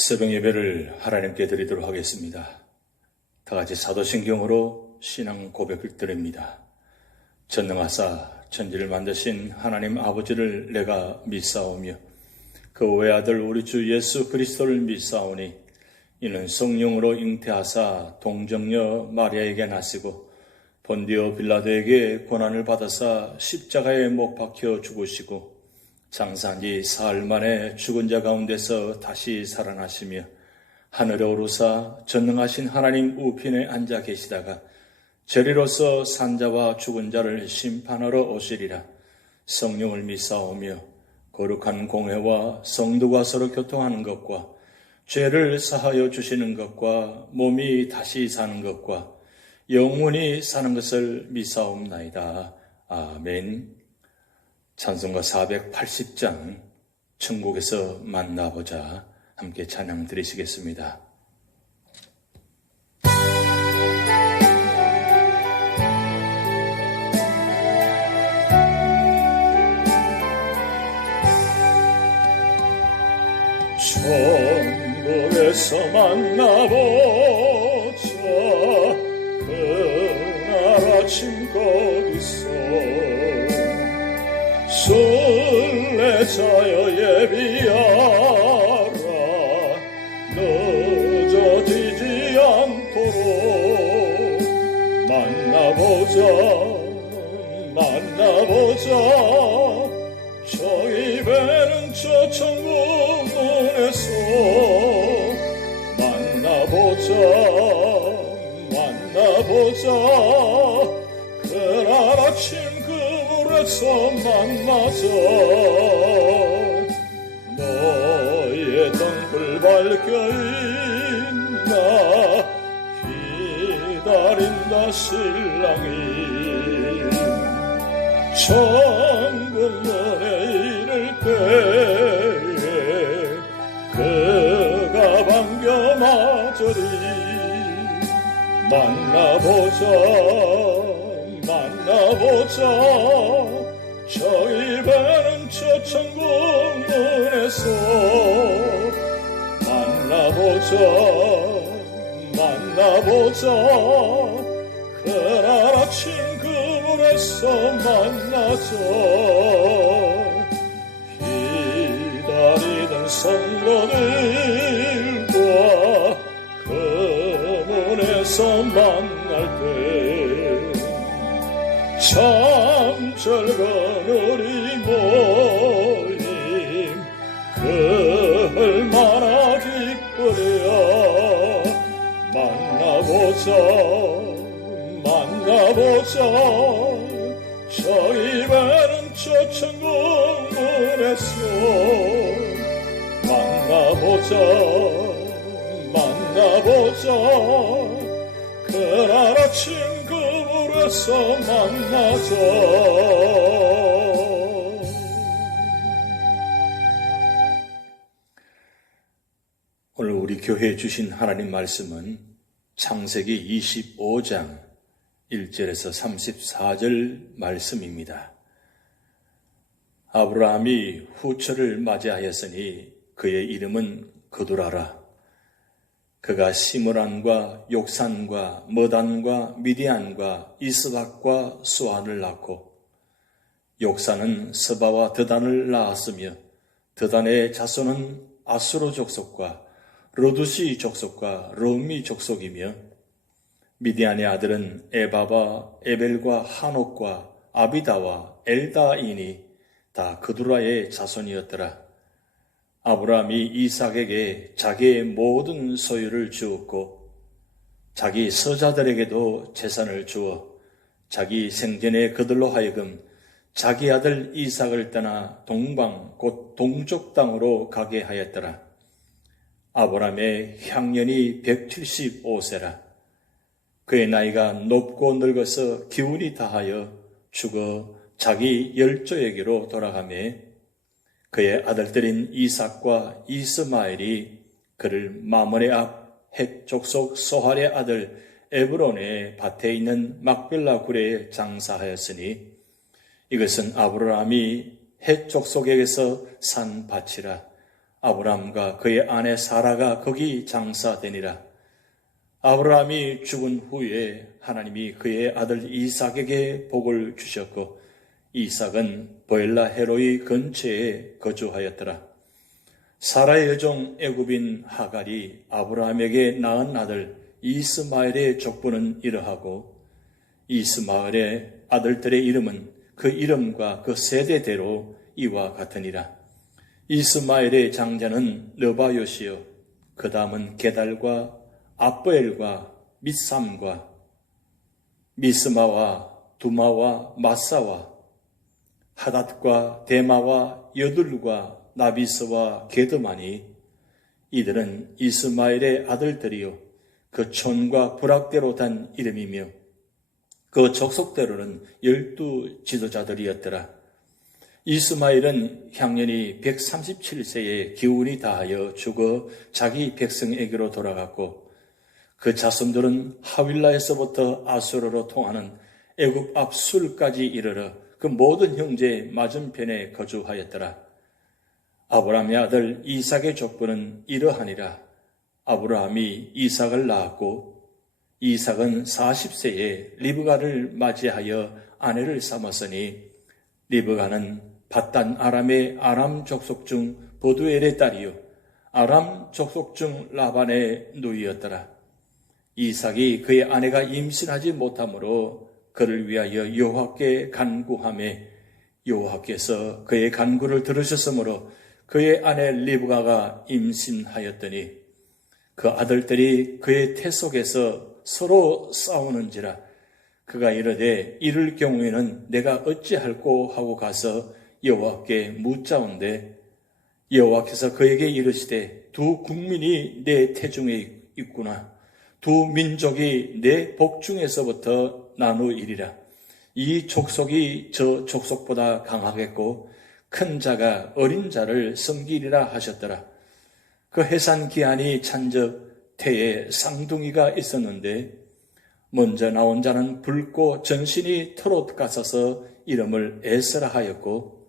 새벽 예배를 하나님께 드리도록 하겠습니다. 다 같이 사도신경으로 신앙 고백을 드립니다. 전능하사 천지를 만드신 하나님 아버지를 내가 믿사오며 그 외아들 우리 주 예수 그리스도를 믿사오니 이는 성령으로 잉태하사 동정녀 마리아에게 나시고 본디오 빌라도에게 고난을 받아사 십자가에 못 박혀 죽으시고 장사한 지 사흘 만에 죽은 자 가운데서 다시 살아나시며 하늘에 오르사 전능하신 하나님 우편에 앉아 계시다가 저리로서 산자와 죽은 자를 심판하러 오시리라. 성령을 믿사오며 거룩한 공회와 성도가 서로 교통하는 것과 죄를 사하여 주시는 것과 몸이 다시 사는 것과 영원히 사는 것을 믿사옵나이다. 아멘. 찬송가 480장 천국에서 만나보자 함께 찬양 드리시겠습니다. 천국에서 만나보자 그날 아침 거기서 순례자여 예비하라 늦어지지 않도록 만나보자 저희 배는 저 천국 문에서 만나보자 그날 아침 물에서 만나자 너의 등불 밝혀 있나 기다린다 신랑이 천국 문에 이를 때에 그가 반겨 맞으리 만나보자 저희 배는 저 천국 문에서 만나보자 그날 아침 그 물에서 만나자 기다리던 성도들과 그 문에서 만날 때 참 즐거운 우리 모임 그 얼마나 기쁘랴 만나보자 저희 배는 저 천국 문에서 만나보자 그날 아침 그 물에서 만나자 오늘 우리 교회에 주신 하나님 말씀은 창세기 25장 1절에서 34절 말씀입니다. 아브라함이 후처를 맞이하였으니 그의 이름은 그두라라. 그가 시므란과 욕산과 머단과 미디안과 이스박과 수안을 낳고 욕산은 스바와 드단을 낳았으며 드단의 자손은 아수르 족속과 르두시 족속과 르미 족속이며 미디안의 아들은 에바와 에벨과 하녹과 아비다와 엘다이니 다 그두라의 자손이었더라. 아브라함이 이삭에게 자기의 모든 소유를 주었고 자기 서자들에게도 재산을 주어 자기 생전에 그들로 하여금 자기 아들 이삭을 떠나 동방 곧 동쪽 땅으로 가게 하였더라. 아브라함의 향년이 175세라. 그의 나이가 높고 늙어서 기운이 다하여 죽어 자기 열조에게로 돌아가매 그의 아들들인 이삭과 이스마엘이 그를 마므레 앞 헷 족속 소할의 아들 에브론의 밭에 있는 막벨라 굴에 장사하였으니 이것은 아브라함이 헷 족속에게서 산 밭이라. 아브라함과 그의 아내 사라가 거기 장사되니라. 아브라함이 죽은 후에 하나님이 그의 아들 이삭에게 복을 주셨고 이삭은 보엘라 헤로이 근처에 거주하였더라. 사라의 여종 애굽인 하갈이 아브라함에게 낳은 아들 이스마엘의 족보는 이러하고 이스마엘의 아들들의 이름은 그 이름과 그 세대대로 이와 같으니라. 이스마엘의 장자는 르바요시요 그 다음은 게달과 아브엘과 밑삼과 미스마와 두마와 마사와 하닷과 데마와 여둘과 나비스와 게드마니 이들은 이스마엘의 아들들이요 그 촌과 부락대로 단 이름이며 그 족속대로는 12 지도자들이었더라. 이스마엘은 향년이 137세에 기운이 다하여 죽어 자기 백성에게로 돌아갔고 그 자손들은 하윌라에서부터 아수르로 통하는 애굽 앞술까지 이르러 그 모든 형제 맞은편에 거주하였더라. 아브라함의 아들 이삭의 족보는 이러하니라. 아브라함이 이삭을 낳았고 이삭은 40세에 리브가를 맞이하여 아내를 삼았으니 리브가는 밧단 아람의 아람 족속 중 보두엘의 딸이요 아람 족속 중 라반의 누이였더라. 이삭이 그의 아내가 임신하지 못하므로 그를 위하여 여호와께 간구하매 여호와께서 그의 간구를 들으셨으므로 그의 아내 리브가가 임신하였더니 그 아들들이 그의 태 속에서 서로 싸우는지라 그가 이르되 이를 경우에는 내가 어찌할꼬 하고 가서 여호와께 묻자온대 여호와께서 그에게 이르시되 두 국민이 내 태중에 있구나 두 민족이 내 복중에서부터 나누이리라. 이 족속이 저 족속보다 강하겠고 큰 자가 어린 자를 섬기리라 하셨더라. 그 해산 기한이 찬적 태에 쌍둥이가 있었는데 먼저 나온 자는 붉고 전신이 털옷 같아서 이름을 에스라 하였고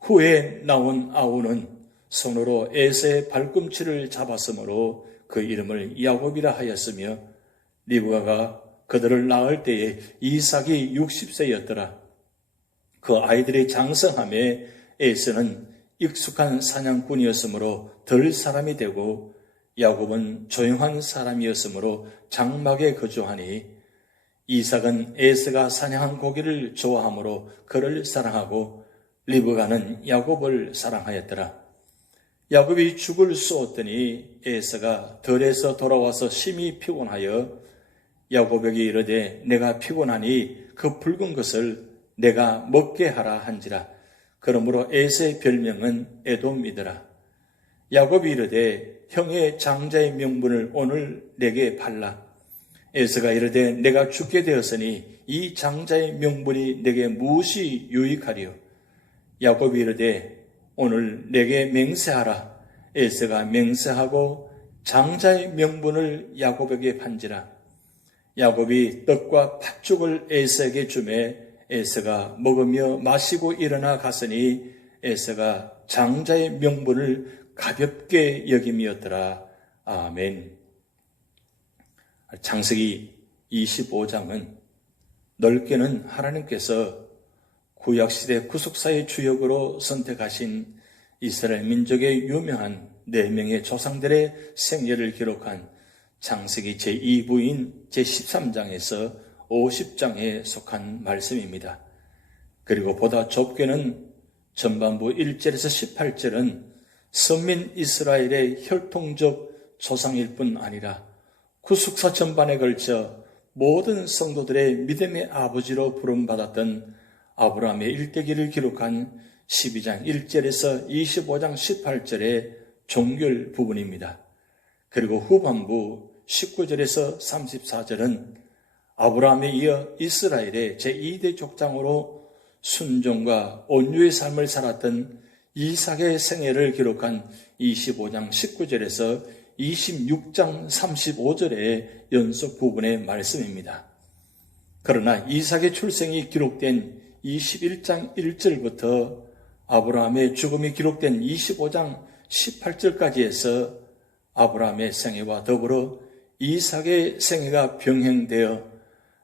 후에 나온 아우는 손으로 에서의 발꿈치를 잡았으므로 그 이름을 야곱이라 하였으며 리브가가 그들을 낳을 때에 이삭이 60세였더라. 그 아이들의 장성함에 에서는 익숙한 사냥꾼이었으므로 덜 사람이 되고 야곱은 조용한 사람이었으므로 장막에 거주하니 이삭은 에서가 사냥한 고기를 좋아하므로 그를 사랑하고 리브가는 야곱을 사랑하였더라. 야곱이 죽을 쏘았더니 에서가 들에서 돌아와서 심히 피곤하여 야곱에게 이르되 내가 피곤하니 그 붉은 것을 내가 먹게 하라 한지라. 그러므로 에서의 별명은 에돔이더라. 야곱이 이르되 형의 장자의 명분을 오늘 내게 팔라. 에서가 이르되 내가 죽게 되었으니 이 장자의 명분이 내게 무엇이 유익하리요. 야곱이 이르되 오늘 내게 맹세하라. 에서가 맹세하고 장자의 명분을 야곱에게 판지라. 야곱이 떡과 팥죽을 에서에게 주매 에서가 먹으며 마시고 일어나 갔으니 에서가 장자의 명분을 가볍게 여김이었더라. 아멘. 창세기 25장은 넓게는 하나님께서 구약시대 구속사의 주역으로 선택하신 이스라엘 민족의 유명한 4명의 조상들의 생애를 기록한 창세기 제2부인 제13장에서 50장에 속한 말씀입니다. 그리고 보다 좁게는 전반부 1절에서 18절은 선민 이스라엘의 혈통적 조상일 뿐 아니라 구속사 전반에 걸쳐 모든 성도들의 믿음의 아버지로 부름받았던 아브라함의 일대기를 기록한 12장 1절에서 25장 18절의 종결 부분입니다. 그리고 후반부 19절에서 34절은 아브라함에 이어 이스라엘의 제2대 족장으로 순종과 온유의 삶을 살았던 이삭의 생애를 기록한 25장 19절에서 26장 35절의 연속 부분의 말씀입니다. 그러나 이삭의 출생이 기록된 21장 1절부터 아브라함의 죽음이 기록된 25장 18절까지 해서 아브라함의 생애와 더불어 이삭의 생애가 병행되어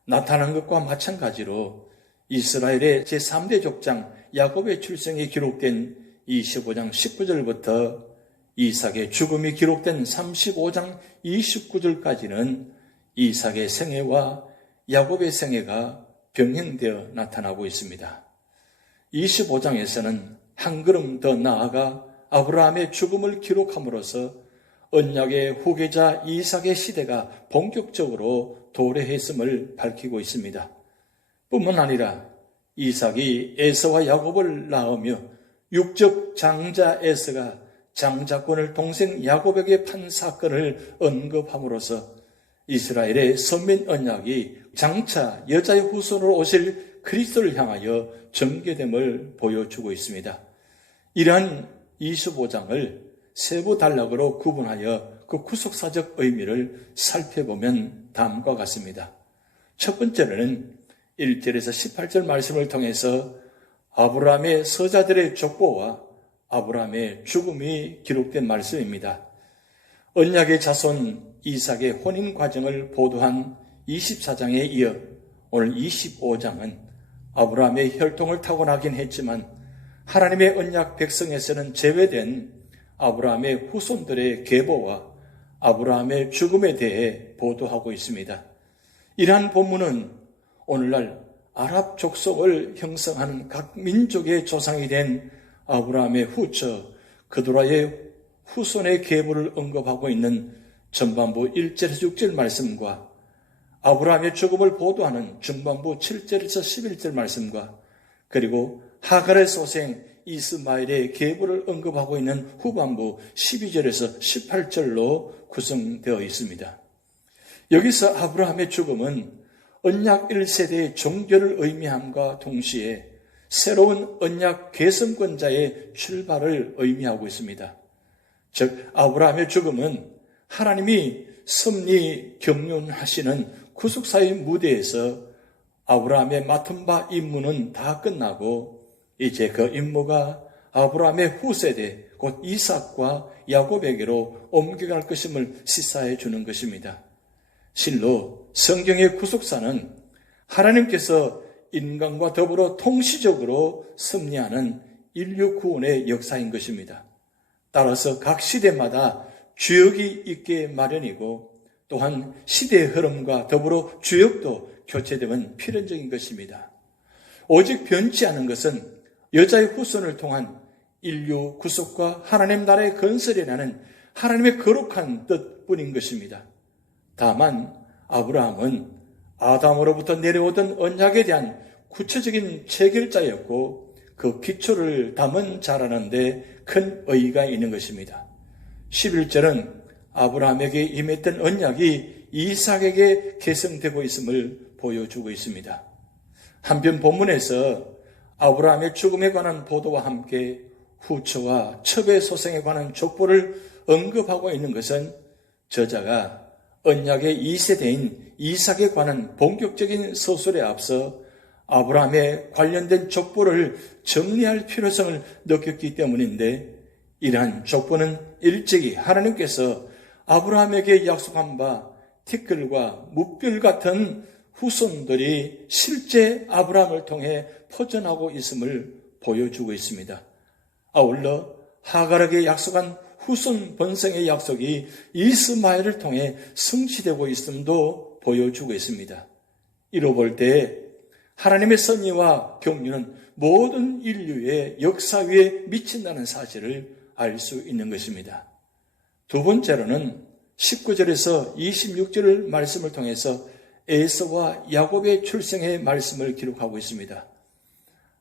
나타난 것과 마찬가지로 이스라엘의 제3대 족장 야곱의 출생이 기록된 25장 19절부터 이삭의 죽음이 기록된 35장 29절까지는 이삭의 생애와 야곱의 생애가 병행되어 나타나고 있습니다. 25장에서는 한 걸음 더 나아가 아브라함의 죽음을 기록함으로써 언약의 후계자 이삭의 시대가 본격적으로 도래했음을 밝히고 있습니다. 뿐만 아니라 이삭이 에서와 야곱을 낳으며 육적 장자 에서가 장자권을 동생 야곱에게 판 사건을 언급함으로써 이스라엘의 선민 언약이 장차 여자의 후손으로 오실 그리스도를 향하여 전개됨을 보여주고 있습니다. 이러한 25장을 세부 단락으로 구분하여 그 구속사적 의미를 살펴보면 다음과 같습니다. 첫 번째는 1절에서 18절 말씀을 통해서 아브라함의 서자들의 족보와 아브라함의 죽음이 기록된 말씀입니다. 언약의 자손 이삭의 혼인 과정을 보도한 24장에 이어 오늘 25장은 아브라함의 혈통을 타고나긴 했지만 하나님의 언약 백성에서는 제외된 아브라함의 후손들의 계보와 아브라함의 죽음에 대해 보도하고 있습니다. 이러한 본문은 오늘날 아랍 족속을 형성하는 각 민족의 조상이 된 아브라함의 후처 그도라의 후손의 계보를 언급하고 있는 전반부 1절에서 6절 말씀과 아브라함의 죽음을 보도하는 중반부 7절에서 11절 말씀과 그리고 하갈의 소생 이스마엘의 계보를 언급하고 있는 후반부 12절에서 18절로 구성되어 있습니다. 여기서 아브라함의 죽음은 언약 1세대의 종교를 의미함과 동시에 새로운 언약 계승권자의 출발을 의미하고 있습니다. 즉 아브라함의 죽음은 하나님이 섭리 경륜하시는 구속사의 무대에서 아브라함의 맡은 바 임무는 다 끝나고 이제 그 임무가 아브라함의 후세대 곧 이삭과 야곱에게로 옮겨갈 것임을 시사해 주는 것입니다. 실로 성경의 구속사는 하나님께서 인간과 더불어 통시적으로 섭리하는 인류 구원의 역사인 것입니다. 따라서 각 시대마다 주역이 있게 마련이고 또한 시대의 흐름과 더불어 주역도 교체되면 필연적인 것입니다. 오직 변치 않은 것은 여자의 후손을 통한 인류 구속과 하나님 나라의 건설이라는 하나님의 거룩한 뜻뿐인 것입니다. 다만 아브라함은 아담으로부터 내려오던 언약에 대한 구체적인 체결자였고 그 기초를 담은 자라는 데 큰 의의가 있는 것입니다. 11절은 아브라함에게 임했던 언약이 이삭에게 계승되고 있음을 보여주고 있습니다. 한편 본문에서 아브라함의 죽음에 관한 보도와 함께 후처와 첩의 소생에 관한 족보를 언급하고 있는 것은 저자가 언약의 2세대인 이삭에 관한 본격적인 서술에 앞서 아브라함에 관련된 족보를 정리할 필요성을 느꼈기 때문인데 이러한 족보는 일찍이 하나님께서 아브라함에게 약속한 바 티끌과 묵별 같은 후손들이 실제 아브라함을 통해 퍼져나오고 있음을 보여주고 있습니다. 아울러 하갈에게 약속한 후손 번성의 약속이 이스마엘을 통해 성취되고 있음도 보여주고 있습니다. 이로 볼 때 하나님의 섭리와 경륜은 모든 인류의 역사 위에 미친다는 사실을 알 수 있는 것입니다. 두 번째로는 19절에서 26절 말씀을 통해서 에서와 야곱의 출생의 말씀을 기록하고 있습니다.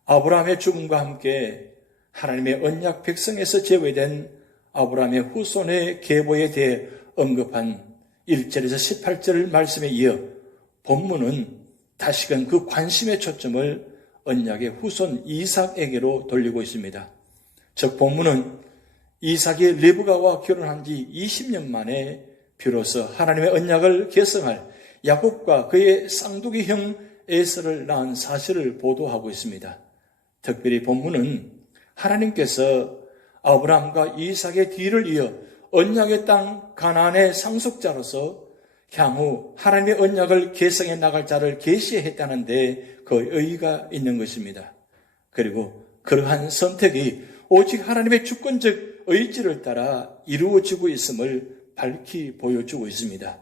아브라함의 죽음과 함께 하나님의 언약 백성에서 제외된 아브라함의 후손의 계보에 대해 언급한 1절에서 18절 말씀에 이어 본문은 다시금 그 관심의 초점을 언약의 후손 이삭에게로 돌리고 있습니다. 즉 본문은 이삭이 리브가와 결혼한 지 20년 만에 비로소 하나님의 언약을 계승할 야곱과 그의 쌍둥이 형 에서를 낳은 사실을 보도하고 있습니다. 특별히 본문은 하나님께서 아브라함과 이삭의 뒤를 이어 언약의 땅 가나안의 상속자로서 향후 하나님의 언약을 계승해 나갈 자를 계시했다는데 그 의의가 있는 것입니다. 그리고 그러한 선택이 오직 하나님의 주권적 의지를 따라 이루어지고 있음을 밝히 보여주고 있습니다.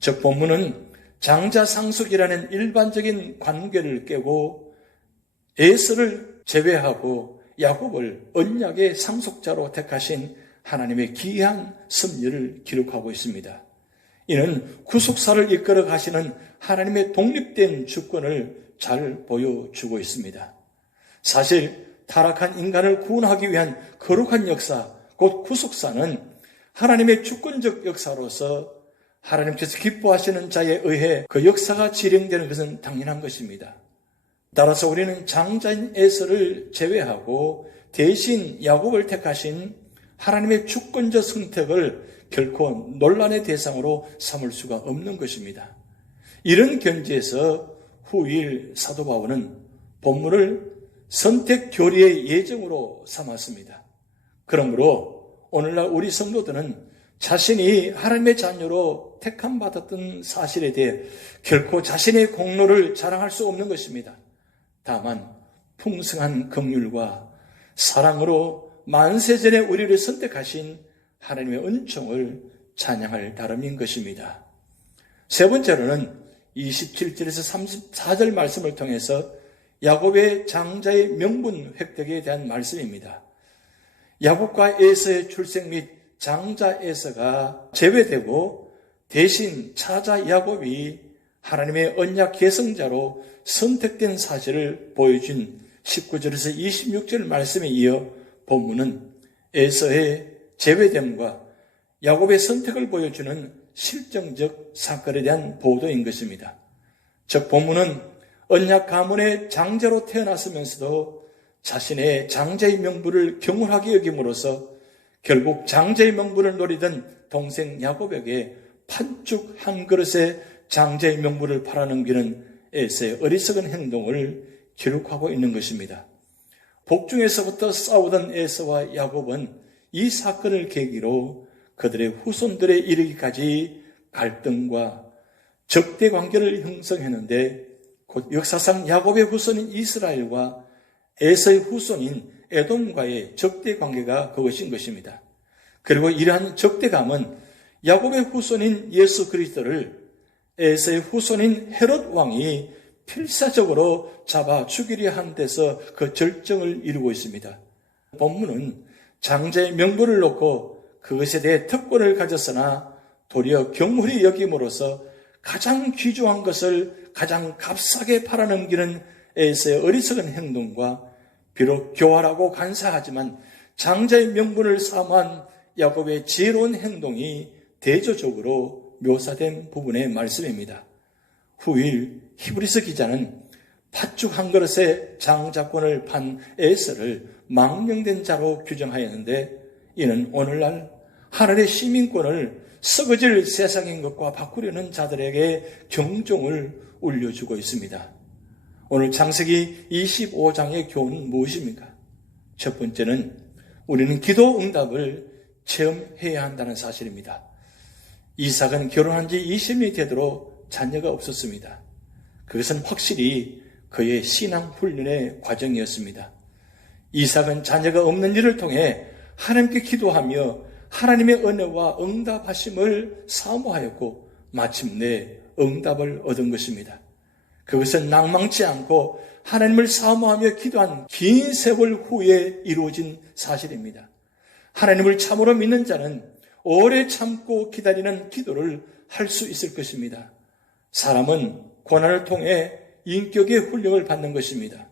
즉 본문은 장자 상속이라는 일반적인 관계를 깨고 에서를 제외하고 야곱을 언약의 상속자로 택하신 하나님의 기이한 섭리를 기록하고 있습니다. 이는 구속사를 이끌어 가시는 하나님의 독립된 주권을 잘 보여주고 있습니다. 사실 타락한 인간을 구원하기 위한 거룩한 역사, 곧 구속사는 하나님의 주권적 역사로서 하나님께서 기뻐하시는 자에 의해 그 역사가 진행되는 것은 당연한 것입니다. 따라서 우리는 장자인 에서를 제외하고 대신 야곱을 택하신 하나님의 주권적 선택을 결코 논란의 대상으로 삼을 수가 없는 것입니다. 이런 견지에서 후일 사도 바울은 본문을 선택 교리의 예정으로 삼았습니다. 그러므로 오늘날 우리 성도들은 자신이 하나님의 자녀로 택함받았던 사실에 대해 결코 자신의 공로를 자랑할 수 없는 것입니다. 다만 풍성한 긍휼과 사랑으로 만세전에 우리를 선택하신 하나님의 은총을 찬양할 따름인 것입니다. 세 번째로는 27절에서 34절 말씀을 통해서 야곱의 장자의 명분 획득에 대한 말씀입니다. 야곱과 에서의 출생 및 장자 에서가 제외되고 대신 차자 야곱이 하나님의 언약 계승자로 선택된 사실을 보여준 19절에서 26절 말씀에 이어 본문은 에서의 제외됨과 야곱의 선택을 보여주는 실정적 사건에 대한 보도인 것입니다. 즉 본문은 언약 가문의 장자로 태어났으면서도 자신의 장자의 명분을 경홀하게 여김으로써 결국 장자의 명분을 노리던 동생 야곱에게 판죽 한 그릇에 장자의 명분을 팔아넘기는 에서의 어리석은 행동을 기록하고 있는 것입니다. 복중에서부터 싸우던 에서와 야곱은 이 사건을 계기로 그들의 후손들에 이르기까지 갈등과 적대 관계를 형성했는데 곧 역사상 야곱의 후손인 이스라엘과 에서의 후손인 에돔과의 적대 관계가 그것인 것입니다. 그리고 이러한 적대감은 야곱의 후손인 예수 그리스도를 에서의 후손인 헤롯 왕이 필사적으로 잡아 죽이려 한 데서 그 절정을 이루고 있습니다. 본문은 장자의 명분을 놓고 그것에 대해 특권을 가졌으나 도리어 경홀히 여김으로써 가장 귀중한 것을 가장 값싸게 팔아넘기는 에서의 어리석은 행동과 비록 교활하고 간사하지만 장자의 명분을 사모한 야곱의 지혜로운 행동이 대조적으로 묘사된 부분의 말씀입니다. 후일 히브리서 기자는 팥죽 한 그릇에 장자권을 판 에서를 망명된 자로 규정하였는데 이는 오늘날 하늘의 시민권을 썩어질 세상인 것과 바꾸려는 자들에게 경종을 울려주고 있습니다. 오늘 창세기 25장의 교훈은 무엇입니까? 첫 번째는 우리는 기도 응답을 체험해야 한다는 사실입니다. 이삭은 결혼한 지 20년이 되도록 자녀가 없었습니다. 그것은 확실히 그의 신앙 훈련의 과정이었습니다. 이삭은 자녀가 없는 일을 통해 하나님께 기도하며 하나님의 은혜와 응답하심을 사모하였고 마침내 응답을 얻은 것입니다. 그것은 낭망치 않고 하나님을 사모하며 기도한 긴 세월 후에 이루어진 사실입니다. 하나님을 참으로 믿는 자는 오래 참고 기다리는 기도를 할 수 있을 것입니다. 사람은 고난을 통해 인격의 훈련을 받는 것입니다.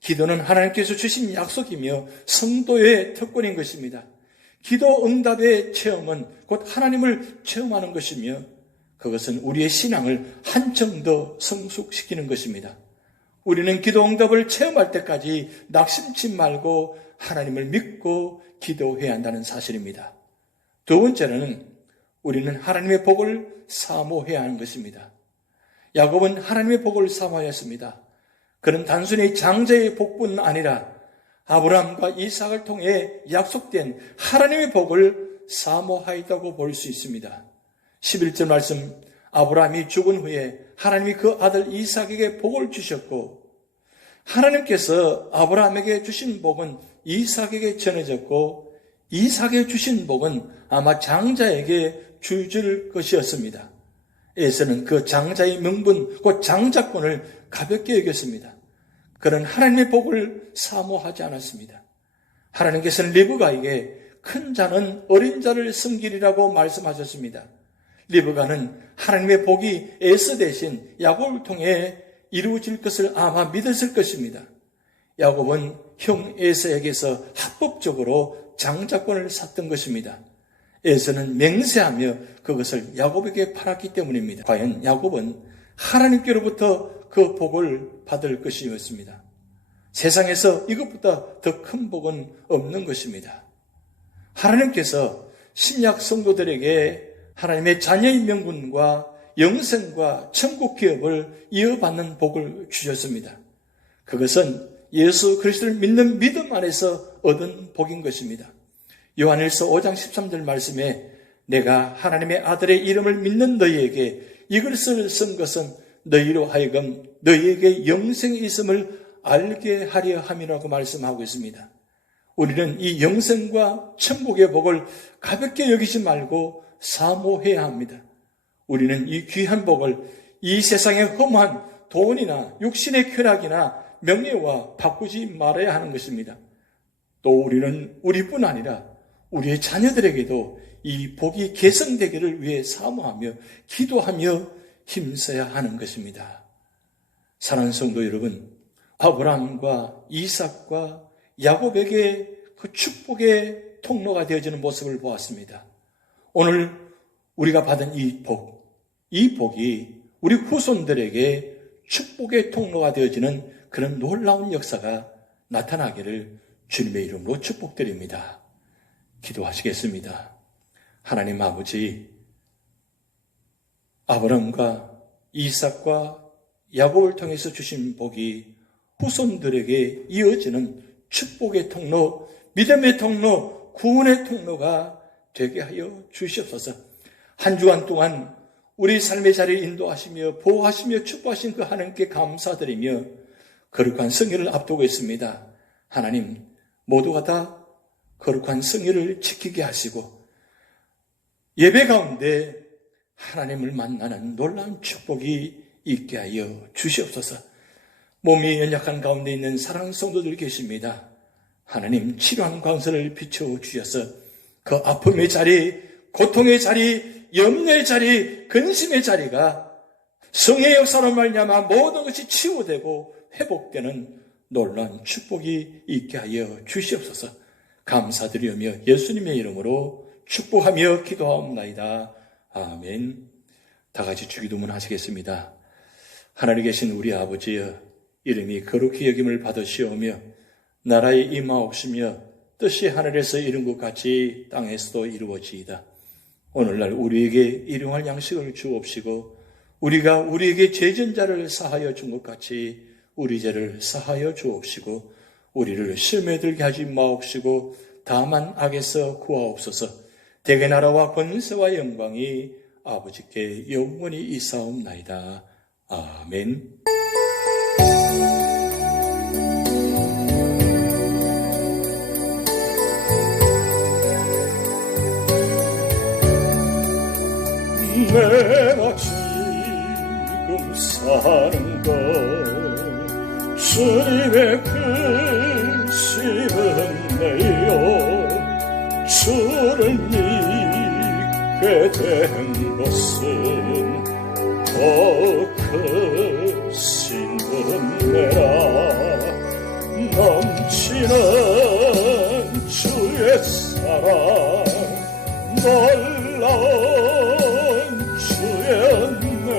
기도는 하나님께서 주신 약속이며 성도의 특권인 것입니다. 기도 응답의 체험은 곧 하나님을 체험하는 것이며 그것은 우리의 신앙을 한층 더 성숙시키는 것입니다. 우리는 기도 응답을 체험할 때까지 낙심치 말고 하나님을 믿고 기도해야 한다는 사실입니다. 두 번째는 우리는 하나님의 복을 사모해야 하는 것입니다. 야곱은 하나님의 복을 사모하였습니다. 그는 단순히 장자의 복뿐 아니라 아브라함과 이삭을 통해 약속된 하나님의 복을 사모하였다고 볼 수 있습니다. 11절 말씀, 아브라함이 죽은 후에 하나님이 그 아들 이삭에게 복을 주셨고, 하나님께서 아브라함에게 주신 복은 이삭에게 전해졌고, 이삭에 주신 복은 아마 장자에게 주어질 것이었습니다. 에서는 그 장자의 명분, 그 장자권을 가볍게 여겼습니다. 그런 하나님의 복을 사모하지 않았습니다. 하나님께서는 리브가에게 큰 자는 어린 자를 섬기리라고 말씀하셨습니다. 리브가는 하나님의 복이 에서 대신 야곱을 통해 이루어질 것을 아마 믿었을 것입니다. 야곱은 형 에서에게서 합법적으로 장자권을 샀던 것입니다. 에서는 맹세하며 그것을 야곱에게 팔았기 때문입니다. 과연 야곱은 하나님께로부터 그 복을 받을 것이었습니다. 세상에서 이것보다 더 큰 복은 없는 것입니다. 하나님께서 신약 성도들에게 하나님의 자녀의 명분과 영생과 천국 기업을 이어받는 복을 주셨습니다. 그것은 예수 그리스도를 믿는 믿음 안에서 얻은 복인 것입니다. 요한일서 5장 13절 말씀에 내가 하나님의 아들의 이름을 믿는 너희에게 이것을 쓴 것은 너희로 하여금 너희에게 영생이 있음을 알게 하려 함이라고 말씀하고 있습니다. 우리는 이 영생과 천국의 복을 가볍게 여기지 말고 사모해야 합니다. 우리는 이 귀한 복을 이 세상의 험한 돈이나 육신의 쾌락이나 명예와 바꾸지 말아야 하는 것입니다. 또 우리는 우리뿐 아니라 우리의 자녀들에게도 이 복이 계승되기를 위해 사모하며 기도하며 힘써야 하는 것입니다. 사랑하는 성도 여러분, 아브라함과 이삭과 야곱에게 그 축복의 통로가 되어지는 모습을 보았습니다. 오늘 우리가 받은 이 복이 우리 후손들에게 축복의 통로가 되어지는 그런 놀라운 역사가 나타나기를 주님의 이름으로 축복드립니다. 기도하시겠습니다. 하나님 아버지, 아브라함과 이삭과 야곱을 통해서 주신 복이 후손들에게 이어지는 축복의 통로, 믿음의 통로, 구원의 통로가 되게 하여 주시옵소서. 한 주간 동안 우리 삶의 자리를 인도하시며 보호하시며 축복하신 그 하나님께 감사드리며 거룩한 성일을 앞두고 있습니다. 하나님, 모두가 다 거룩한 성일을 지키게 하시고 예배 가운데 하나님을 만나는 놀라운 축복이 있게 하여 주시옵소서. 몸이 연약한 가운데 있는 사랑하는 성도들 계십니다. 하나님, 치료하는 광선을 비춰주셔서 그 아픔의 자리, 고통의 자리, 염려의 자리, 근심의 자리가 성의 역사로 말미암아 모든 것이 치유되고 회복되는 놀라운 축복이 있게 하여 주시옵소서. 감사드리며 예수님의 이름으로 축복하며 기도하옵나이다. 아멘. 다 같이 주기도문 하시겠습니다. 하늘에 계신 우리 아버지여, 이름이 거룩히 여김을 받으시오며 나라에 임하옵시며 뜻이 하늘에서 이룬 것 같이 땅에서도 이루어지이다. 오늘날 우리에게 일용할 양식을 주옵시고 우리가 우리에게 죄전자를 사하여 준 것 같이 우리 죄를 사하여 주옵시고 우리를 시험에 들게 하지 마옵시고 다만 악에서 구하옵소서. 대개 나라와 권세와 영광이 아버지께 영원히 있사옵나이다. 아멘. 내가 지금 사는 것 주님의 크신 은혜요, 주를 믿게 된 것은 더 크신 은혜라. 넘치는 주의 사랑, 놀라운 주의 은혜,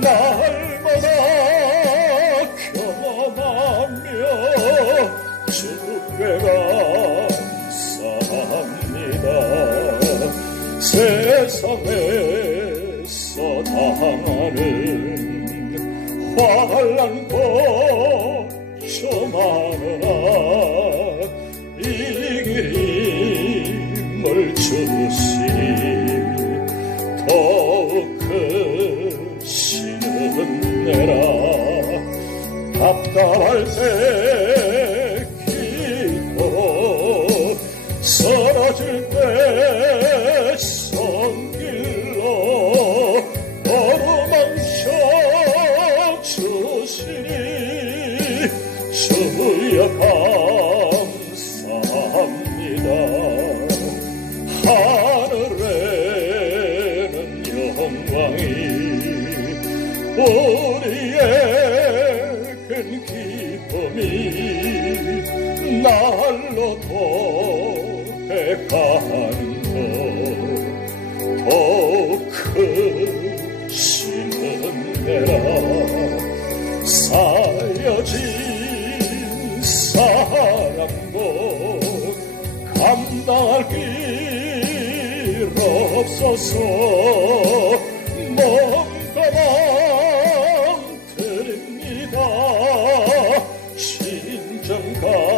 날마다 경험하며 주께 감사합니다. 세상에서 당하는 환난 고초 많으나 주시니 더욱 크신 은혜라. 답답할 때 기도 쓰러질 때 손길로 어루만져 주시니 주여 감사합니다. 하늘에는 영광이 우리의 큰 기쁨이 날로 더해가는 것 더욱 크신 은혜라. 쌓여진 사랑도 감당할 길 없어서 몸가만 드립니다. 진정 감사합니다.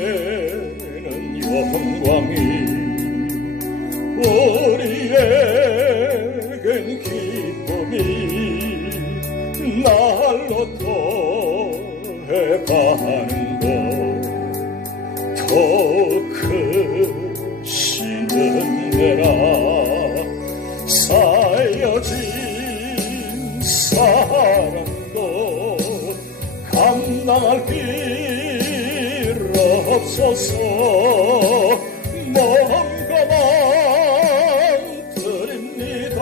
하늘에는 영광이 우리에겐 기쁨이 날로 더해가는 것 더욱 크신 은혜라. 쌓여진 사랑도 감당할 길 없어서 몸가만 드립니다.